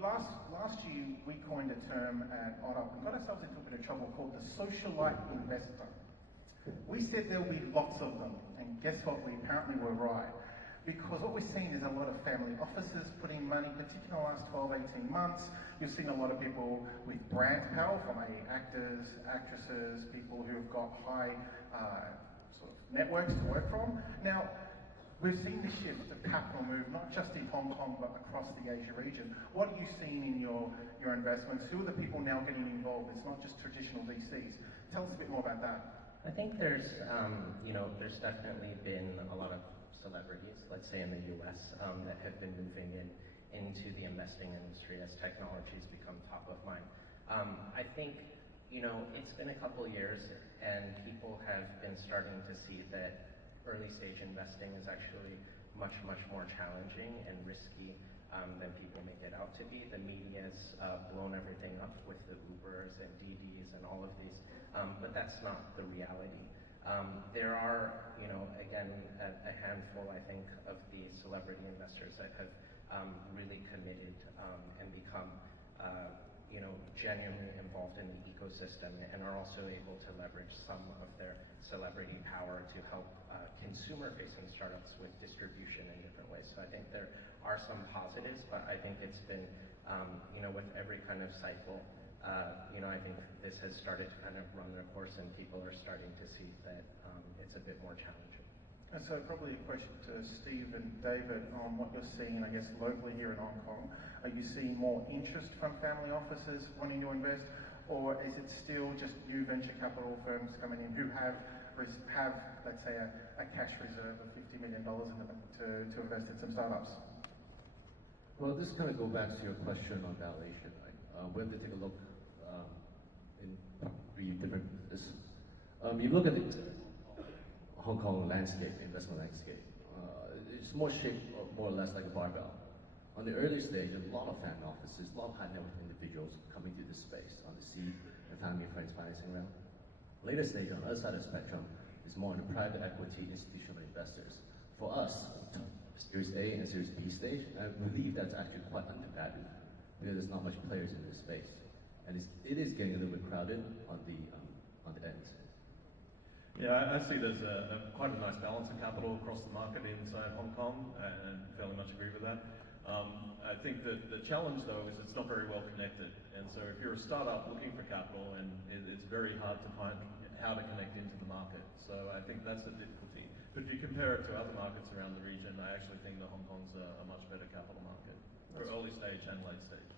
Last year we coined a term at OddUp and got ourselves into a bit of trouble called the socialite investor. We said there'll be lots of them, and guess what? We apparently were right. Because what we're seeing is a lot of family offices putting money, particularly in the last 12, 18 months. You're seeing a lot of people with brand power, from actors, actresses, people who have got high sort of networks to work from. Now, we've seen this shift, the capital move, not just in Hong Kong, but across the Asia region. What are you seeing in your investments? Who are the people now getting involved? It's not just traditional VCs. Tell us a bit more about that. I think there's definitely been a lot of celebrities, let's say in the US, that have been moving into the investing industry as technologies become top of mind. I think, it's been a couple years and people have been starting to see that early stage investing is actually much more challenging and risky than people make it out to be. The media's blown everything up with the Ubers and DDs and all of these, but that's not the reality. There are, again, a handful, I think, of these celebrity investors that have really committed and become genuinely involved in the ecosystem and are also able to leverage some of their celebrity power to help consumer-facing startups with distribution in different ways. So I think there are some positives, but I think it's been, with every kind of cycle, I think this has started to kind of run their course and people are starting to see that it's a bit more challenging. And so probably a question to Steve and David on what you're seeing, I guess, locally here in Hong Kong. Are you seeing more interest from family offices wanting to invest, or is it still just new venture capital firms coming in who have let's say, a cash reserve of $50 million to invest in some startups? Well, this kind of goes back to your question on valuation. Right? We have to take a look in three different. You look at the Hong Kong landscape, investment landscape. It's more shaped more or less like a barbell. On the early stage, a lot of family offices, a lot of high net worth individuals coming to this space on the seed and family and friends financing round. Later stage, on the other side of the spectrum, is more on the private equity institutional investors. For us, Series A and Series B stage, I believe that's actually quite undervalued because there's not much players in this space, and it is getting a little bit crowded on the ends. Yeah, I see there's quite a nice balance of capital across the market inside Hong Kong, and fairly much agree with that. I think that the challenge, though, is it's not very well connected. And so if you're a startup looking for capital, and it's very hard to find how to connect into the market. So I think that's the difficulty. But if you compare it to other markets around the region, I actually think that Hong Kong's a much better capital market for early stage and late stage.